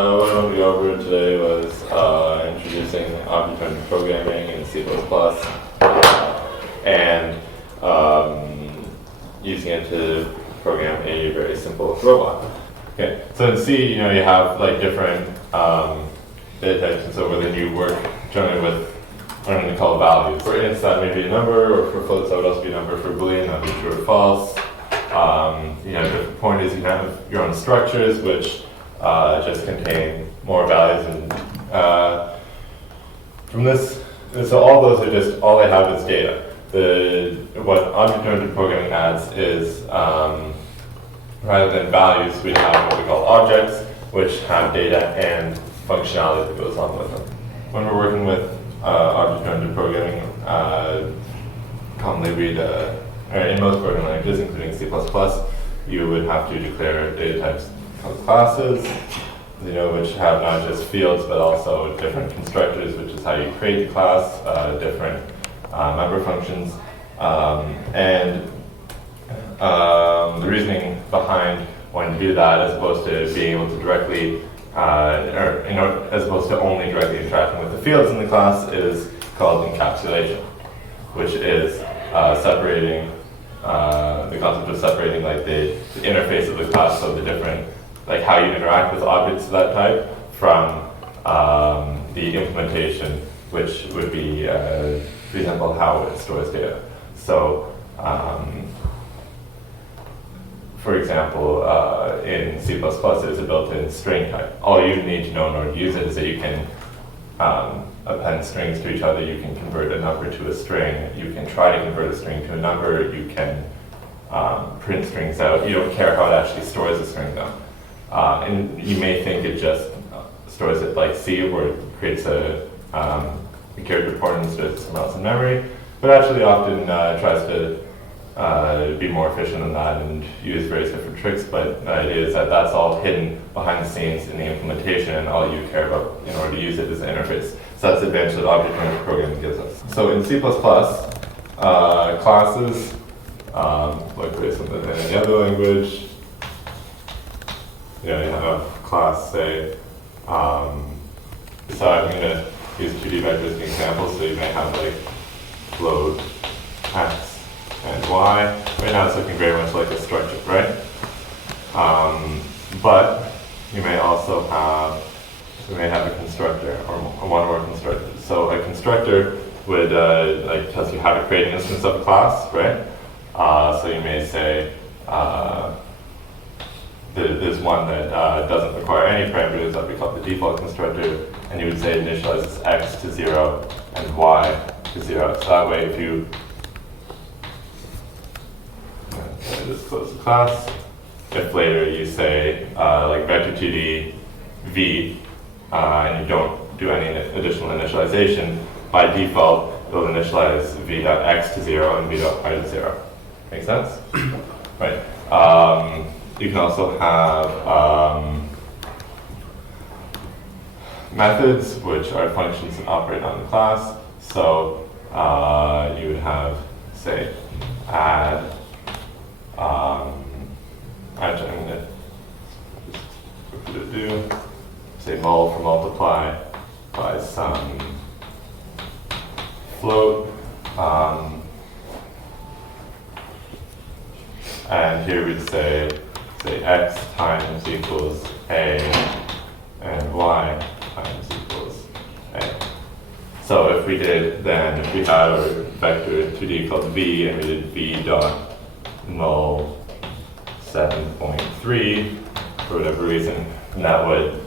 What I want to go over today was introducing object-oriented programming in C++, and using it to program a very simple robot. Okay, so in C, you have like different data types, and so whether you work generally with what I'm going to call values. For ints, that may be a number, or for floats, that would also be a number. For Boolean, that would be true or false. Different pointers, you have your own structures, which just contain more values, and from this, so all those are just, all they have is data. What object-oriented programming adds is, rather than values, we have what we call objects, which have data and functionality that goes along with them. When we're working with object-oriented programming, commonly we'd, or in most programming languages, including C++, you would have to declare data types called classes, which have not just fields, but also different constructors, which is how you create the class, different member functions, and the reasoning behind when you do that, as opposed to being able to directly, as opposed to only directly interacting with the fields in the class, is called encapsulation, which is separating the concept of separating like the interface of the class, so the different, like how you interact with objects of that type, from the implementation, which would be, for example, how it stores data. So, for example, in C++, there's a built-in string type. All you need to know in order to use it is that you can append strings to each other. You can convert a number to a string. You can try to convert a string to a number. You can print strings out. You don't care how it actually stores a string, though. And you may think it just stores it like C, where it creates a character pointer instead of something else in memory, but actually often tries to be more efficient than that and use various different tricks. But the idea is that that's all hidden behind the scenes in the implementation, and all you care about in order to use it is the interface. So that's the advantage that object-oriented programming gives us. So in C++, classes, like there's something in any other language, you have class, say, so I'm going to use 2D vectors as an example, so you may have like float x and y. Right now it's looking very much like a structure, right? But you may also have, a constructor, or one or more constructors. So a constructor would tells you how to create an instance of a class, right? So you may say, there's one that doesn't require any parameters, that we call the default constructor, and you would say initializes x to 0 and y to 0. So that way, if you just close the class, if later you say like vector2d v, and you don't do any additional initialization, by default it'll initialize v.x to 0 and v.y to 0. Make sense? Right. You can also have methods, which are functions that operate on the class. So you would have, say, add. Actually, I'm going to do, say, mul for multiply by some float. And here we'd say x times equals a, and y times equals a. So if we did then, if we had our vector 2D called v, and we did v dot mul 7.3 for whatever reason, and that would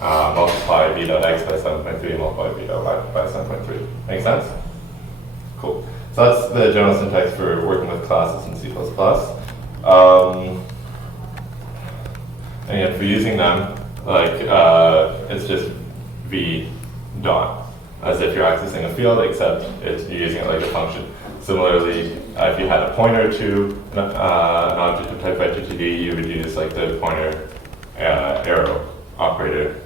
multiply v dot x by 7.3 and multiply v dot y by 7.3. Make sense? Cool. So that's the general syntax for working with classes in C++. And yet for using them, like it's just v dot, as if you're accessing a field, except you're using it like a function. Similarly, if you had a pointer to an object of type vector2d, you would use like the pointer arrow operator.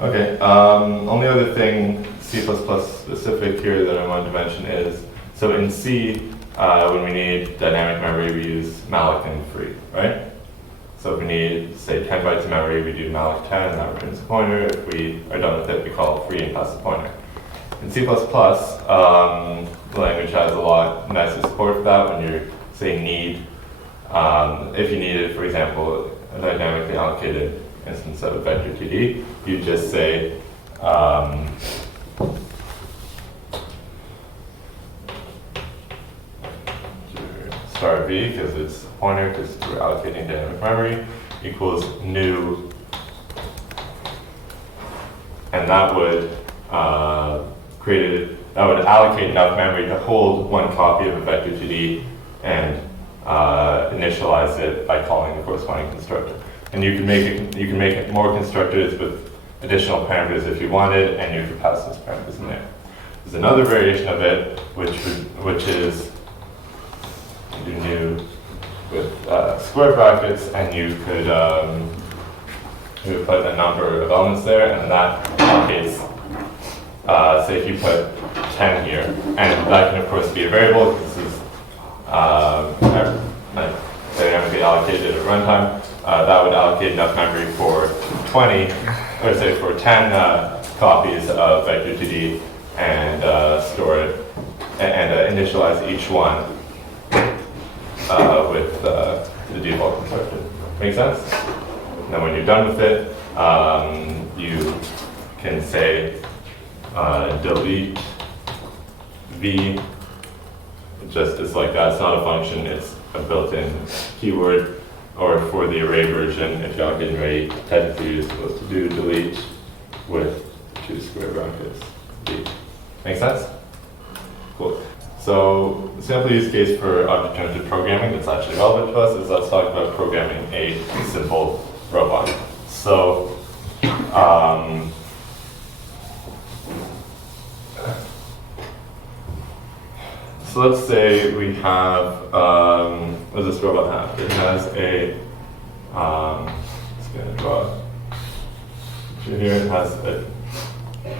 Okay, only other thing C++ specific here that I wanted to mention is, so in C, when we need dynamic memory, we use malloc and free, right? So if we need, say, 10 bytes of memory, we do malloc 10, and that returns a pointer. If we are done with it, we call free and pass the pointer. In C++, the language has a lot nicer support for that when you're saying need. If you needed, for example, a dynamically allocated instance of a vector 2D, you just say star v, because it's a pointer, because we're allocating dynamic memory, equals new, and that would allocate enough memory to hold one copy of a vector 2D and initialize it by calling the corresponding constructor. And you can make it more constructors with additional parameters if you wanted, and you could pass those parameters in there. There's another variation of it, which is do new with square brackets, and you could put a number of elements there, and in that case, say if you put 10 here, and that can of course be a variable because this is dynamically allocated at runtime. That would allocate enough memory for 20, or say for 10 copies of vector 2D, and store it and initialize each one with the default constructor. Make sense? And then when you're done with it, you can say delete v. Just it's like that. It's not a function. It's a built-in keyword. Or for the array version, if you're getting array, technically you're supposed to do delete with 2 square brackets v. Make sense? Cool. So the sample use case for object-oriented programming that's actually relevant to us is let's talk about programming a simple robot. So let's say we have, what does this robot have? It has a, it's going to draw here, it has a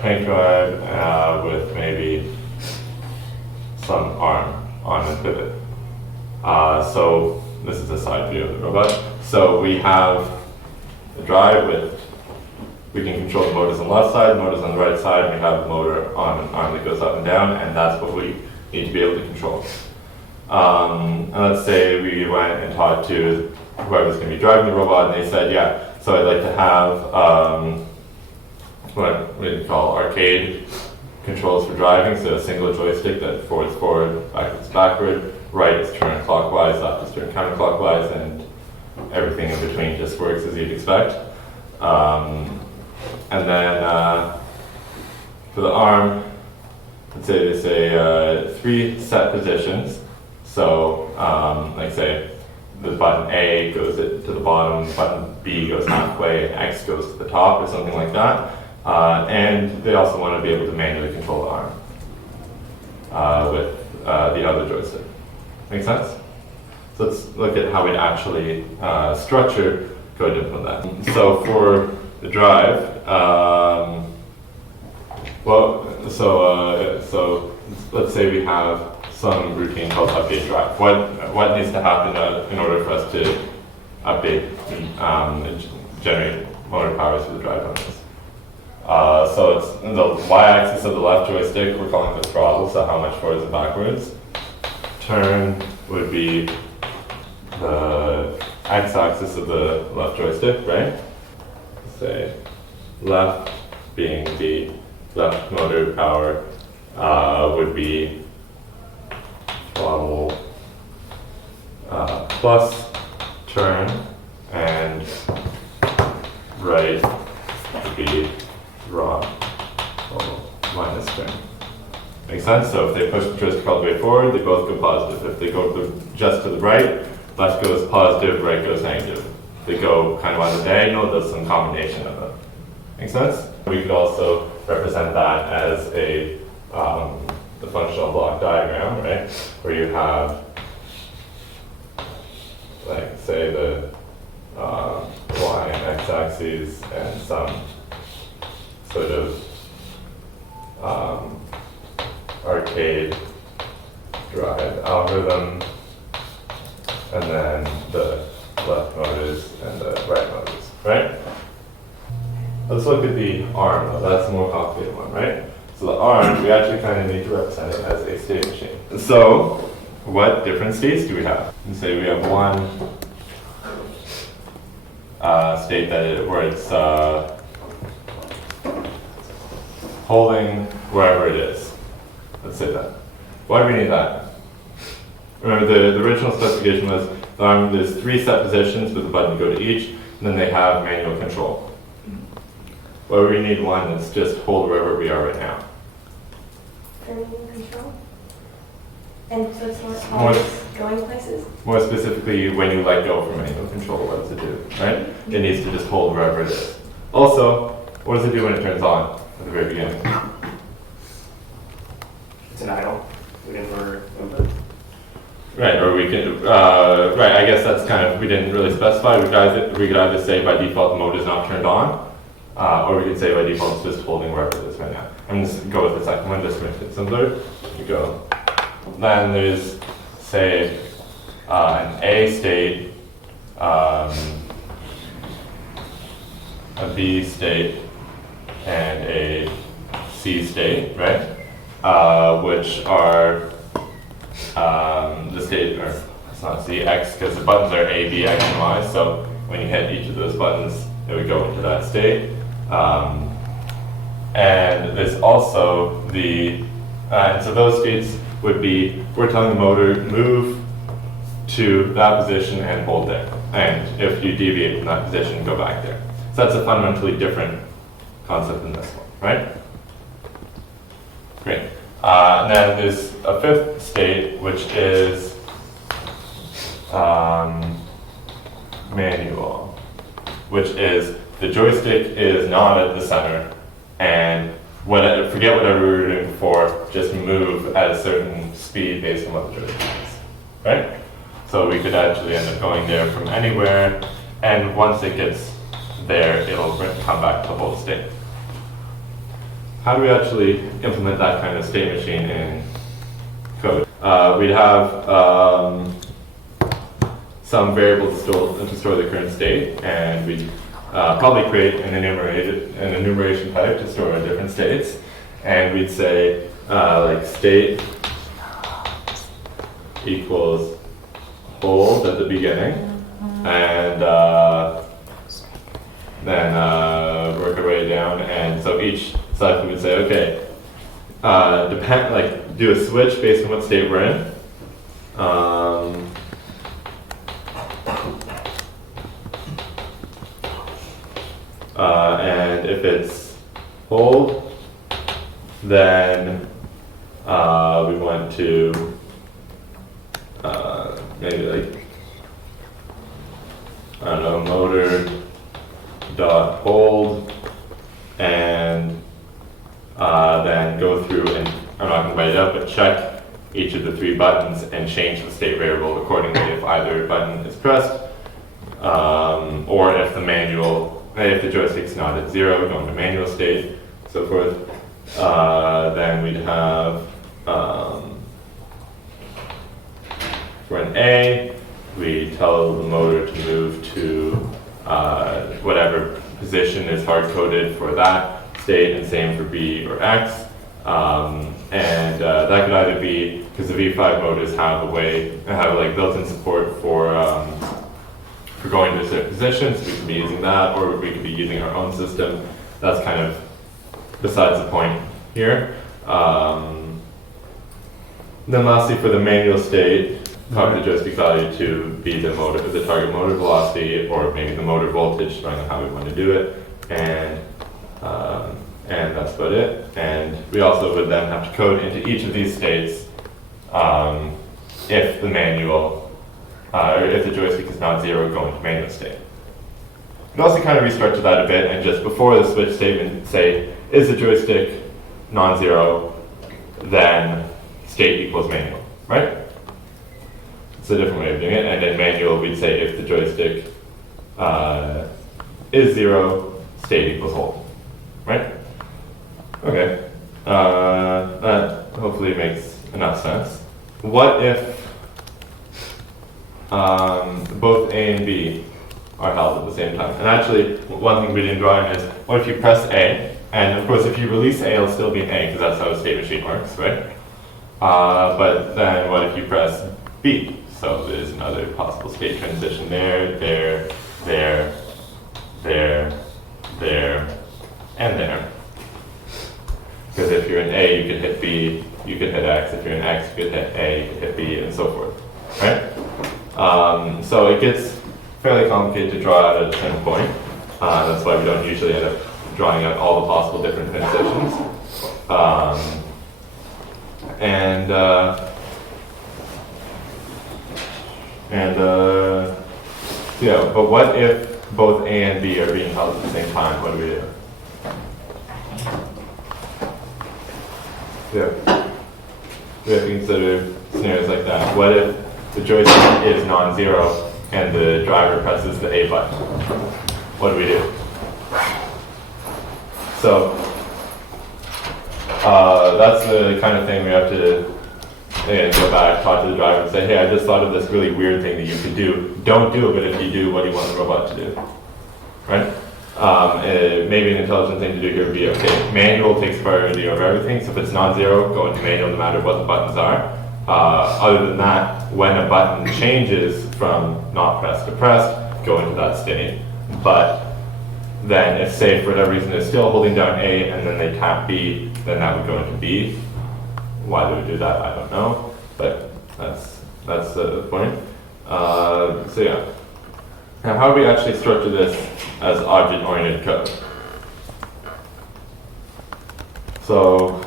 crank drive with maybe some arm on the pivot. So this is a side view of the robot. So we have the drive with, we can control the motors on the left side, motors on the right side, and we have a motor on an arm that goes up and down, and that's what we need to be able to control. And let's say we went and talked to whoever's going to be driving the robot, and they said, yeah, so I'd like to have what we call arcade controls for driving, so a single joystick that forwards forward, backwards backward, right is turn clockwise, left is turn counterclockwise, and everything in between just works as you'd expect. And then for the arm, let's say they say 3 set positions. So like say the button A goes to the bottom, button B goes halfway, and X goes to the top or something like that. And they also want to be able to manually control the arm with the other joystick. Make sense? So let's look at how we'd actually structure code to implement that. So for the drive, so let's say we have some routine called update drive. What needs to happen in order for us to update and generate motor powers for the drive on this? So it's the y-axis of the left joystick, we're calling the throttle, so how much forwards and backwards. Turn would be the x-axis of the left joystick, right? Say left being the left motor power would be throttle plus turn, and right would be throttle minus turn. Make sense? So if they push the joystick all the way forward, they both go positive. If they go just to the right, left goes positive, right goes negative. They go kind of on the diagonal, there's some combination of them. Make sense? We could also represent that as a the functional block diagram, right? Where you have, like, say the y and x axes and some sort of arcade drive algorithm, and then the left motors and the right motors, right? Let's look at the arm, though. That's the more complicated one, right? So the arm, we actually kind of need to represent it as a state machine. So what different states do we have? Let's say we have one state where it's holding wherever it is. Let's say that. Why do we need that? Remember, the original specification was there's 3 set positions with a button to go to each, and then they have manual control. Why do we need one that's just hold wherever we are right now? For manual control? And so it's not always going places? More specifically, when you let go from manual control, what does it do, right? It needs to just hold wherever it is. Also, what does it do when it turns on at the very beginning? It's an idle. We didn't order it. Right, or we can, right, I guess that's kind of, we didn't really specify. We could either say by default the mode is not turned on, or we could say by default it's just holding wherever it is right now. I'm just go with the second one just to make it simpler. You go. Then there's, say, an A state, a B state, and a C state, right? Which are the state, or it's not C, X, because the buttons are A, B, X, and Y. So when you hit each of those buttons, it would go into that state. And there's also and so those states would be, we're telling the motor move to that position and hold there. And if you deviate from that position, go back there. So that's a fundamentally different concept than this one, right? Great. And then there's a 5th state, which is manual, which is the joystick is not at the center, and forget whatever we were doing before, just move at a certain speed based on what the joystick is, right? So we could actually end up going there from anywhere, and once it gets there, it'll come back to the whole state. How do we actually implement that kind of state machine in code? We'd have some variable to store the current state, and we'd probably create an enumeration type to store our different states. And we'd say like state equals hold at the beginning, and then work our way down. And so each cycle would say, okay, do a switch based on what state we're in. And if it's hold, then we want to maybe like, I don't know, motor dot hold, and then go through and, I'm not going to write it up, but check each of the 3 buttons and change the state variable accordingly if either button is pressed, or if the joystick's not at 0, go into manual state, so forth. Then we'd have, for an A, we tell the motor to move to whatever position is hard-coded for that state, and same for B or X. And that could either be, because the V5 motors have like built-in support for going to certain positions, we could be using that, or we could be using our own system. That's kind of besides the point here. Then lastly, for the manual state, talk the joystick value to be the target motor velocity, or maybe the motor voltage, depending on how we want to do it. And that's about it. And we also would then have to code into each of these states if the or if the joystick is not 0, go into manual state. We'd also kind of restructure that a bit, and just before the switch statement say, is the joystick non-zero, then state equals manual, right? It's a different way of doing it. And in manual, we'd say if the joystick is 0, state equals hold, right? Okay, that hopefully makes enough sense. What if both A and B are held at the same time. And actually, one thing we didn't draw in is, what if you press A, and of course if you release A, it'll still be an A, because that's how a state machine works, right? But then what if you press B? So there's another possible state transition there, there, there, there, there, and there. Because if you're in A, you could hit B, you could hit X. If you're in X, you could hit A, you could hit B, and so forth, right? So it gets fairly complicated to draw out at a certain point. That's why we don't usually end up drawing out all the possible different transitions. Yeah, but what if both A and B are being held at the same time? What do we do? Yeah. We have to consider scenarios like that. What if the joystick is non-zero and the driver presses the A button? What do we do? So that's the kind of thing we have to go back, talk to the driver, and say, hey, I just thought of this really weird thing that you could do. Don't do it, but if you do, what do you want the robot to do? Right? Maybe an intelligent thing to do here would be, okay, manual takes priority over everything, so if it's non-zero, go into manual no matter what the buttons are. Other than that, when a button changes from not pressed to pressed, go into that state. But then if, say, for whatever reason, they're still holding down A and then they tap B, then that would go into B. Why they would do that, I don't know, but that's the point. So yeah. Now, how do we actually structure this as object-oriented code? So,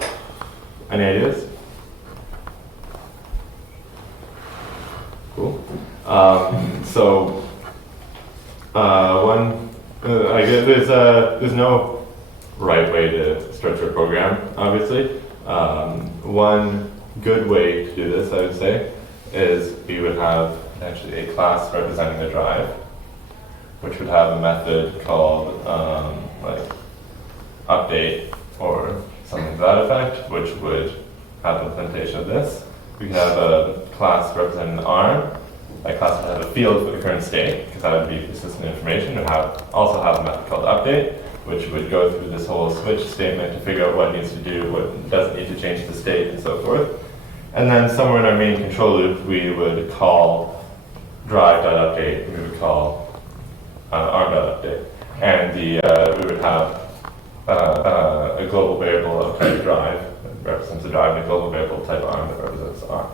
any ideas? Cool. I guess there's no right way to structure a program, obviously. One good way to do this, I would say, is we would have actually a class representing the drive, which would have a method called like update or something to that effect, which would have implementation of this. We could have a class representing the arm. That class would have a field for the current state, because that would be persistent information, and also have a method called update, which would go through this whole switch statement to figure out what it needs to do, what doesn't need to change the state, and so forth. And then somewhere in our main control loop, we would call drive.update, we would call arm.update. And we would have a global variable of type drive that represents the drive, and a global variable type arm that represents the arm.